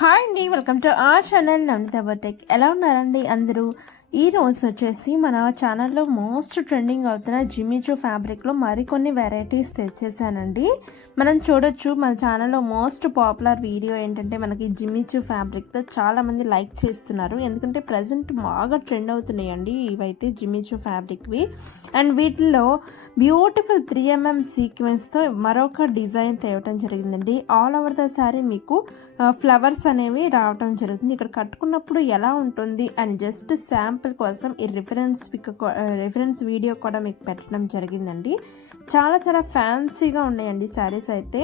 Hi అండి, welcome to our channel Navaneetha boutique. ఎలా ఉన్నారండి అందరూ? ఈ రోజు వచ్చేసి మన ఛానల్లో మోస్ట్ ట్రెండింగ్ అవుతున్న జిమ్మిచూ ఫ్యాబ్రిక్లో మరికొన్ని వెరైటీస్ తెచ్చేసానండి. మనం చూడొచ్చు మన ఛానల్లో మోస్ట్ పాపులర్ వీడియో ఏంటంటే మనకి జిమ్మిచూ ఫ్యాబ్రిక్తో చాలామంది లైక్ చేస్తున్నారు. ఎందుకంటే ప్రజెంట్ బాగా ట్రెండ్ అవుతున్నాయండి ఇవైతే జిమ్మిచూ ఫ్యాబ్రిక్వి. అండ్ వీటిల్లో బ్యూటిఫుల్ 3mm సీక్వెన్స్తో మరొక డిజైన్ తేవటం జరిగిందండి. ఆల్ ఓవర్ ద శారీ మీకు ఫ్లవర్స్ అనేవి రావటం జరుగుతుంది. ఇక్కడ కట్టుకున్నప్పుడు ఎలా ఉంటుంది అని జస్ట్ శాంపుల్ కోసం ఈ రిఫరెన్స్ వీడియో కూడా మీకు పెట్టడం జరిగిందండి. చాలా ఫ్యాన్సీగా ఉన్నాయండి శారీస్ అయితే.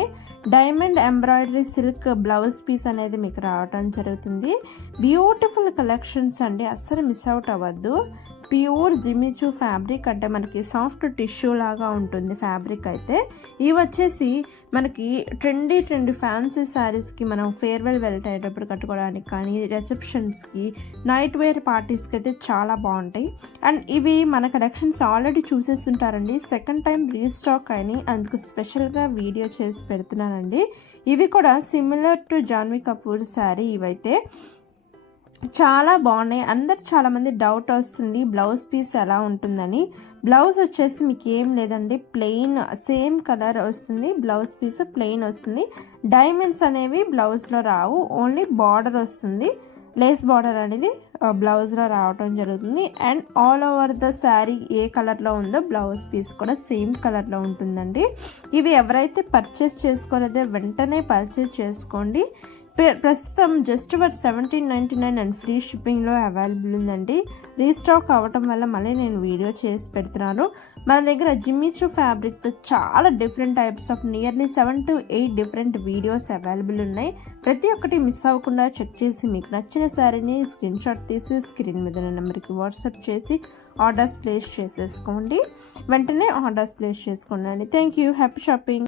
Diamond embroidery silk blouse piece అనేది మీకు రావటం జరుగుతుంది. బ్యూటిఫుల్ కలెక్షన్స్ అండి, అస్సలు మిస్ అవుట్ అవ్వద్దు. ప్యూర్ జిమ్మిచూ ఫ్యాబ్రిక్ అంటే మనకి సాఫ్ట్ టిష్యూ లాగా ఉంటుంది ఫ్యాబ్రిక్ అయితే. ఇవి వచ్చేసి మనకి ట్రెండీ ఫ్యాన్సీ శారీస్కి మనం ఫేర్వెల్ వెళ్ళేటప్పుడు కట్టుకోవడానికి కానీ, రిసెప్షన్స్కి, నైట్ వేర్ పార్టీస్కి అయితే చాలా బాగుంటాయి. అండ్ ఇవి మన కలెక్షన్స్ ఆల్రెడీ చూసేస్తుంటారండి. సెకండ్ టైం రీస్టాక్ అని అందుకు స్పెషల్గా వీడియో చేసి పెడుతున్నానండి. ఇవి కూడా సిమిలర్ టు జాన్వీ కపూర్ శారీ. ఇవైతే చాలా బాగున్నాయి. చాలామంది డౌట్ వస్తుంది బ్లౌజ్ పీస్ ఎలా ఉంటుందని. బ్లౌజ్ వచ్చేసి మీకు ఏం లేదండి, ప్లెయిన్ సేమ్ కలర్ వస్తుంది. బ్లౌజ్ పీస్ ప్లెయిన్ వస్తుంది. డైమండ్స్ అనేవి బ్లౌజ్లో రావు, ఓన్లీ బార్డర్ వస్తుంది. లేస్ బార్డర్ అనేది బ్లౌజ్లో రావటం జరుగుతుంది. And all over the sari ఏ కలర్లో ఉందో బ్లౌజ్ పీస్ కూడా సేమ్ కలర్లో ఉంటుందండి. ఇవి ఎవరైతే పర్చేస్ చేసుకోలేదో వెంటనే పర్చేస్ చేసుకోండి. ప్రస్తుతం జస్ట్ ఫర్ 1799 అండ్ ఫ్రీ షిప్పింగ్లో అవైలబుల్ ఉందండి. రీస్టాక్ అవ్వటం వల్ల మళ్ళీ నేను వీడియో చేసి పెడుతున్నాను. మన దగ్గర జిమ్మిచూ ఫ్యాబ్రిక్తో చాలా different types of nearly 7 to 8 different videos available ఉన్నాయి. ప్రతి ఒక్కటి మిస్ అవ్వకుండా చెక్ చేసి మీకు నచ్చిన శారీని స్క్రీన్ షాట్ తీసి స్క్రీన్ మీద నెంబర్కి వాట్సాప్ చేసి ఆర్డర్స్ ప్లేస్ చేసేసుకోండి. వెంటనే ఆర్డర్స్ ప్లేస్ చేసుకోండి. Thank you. Happy shopping.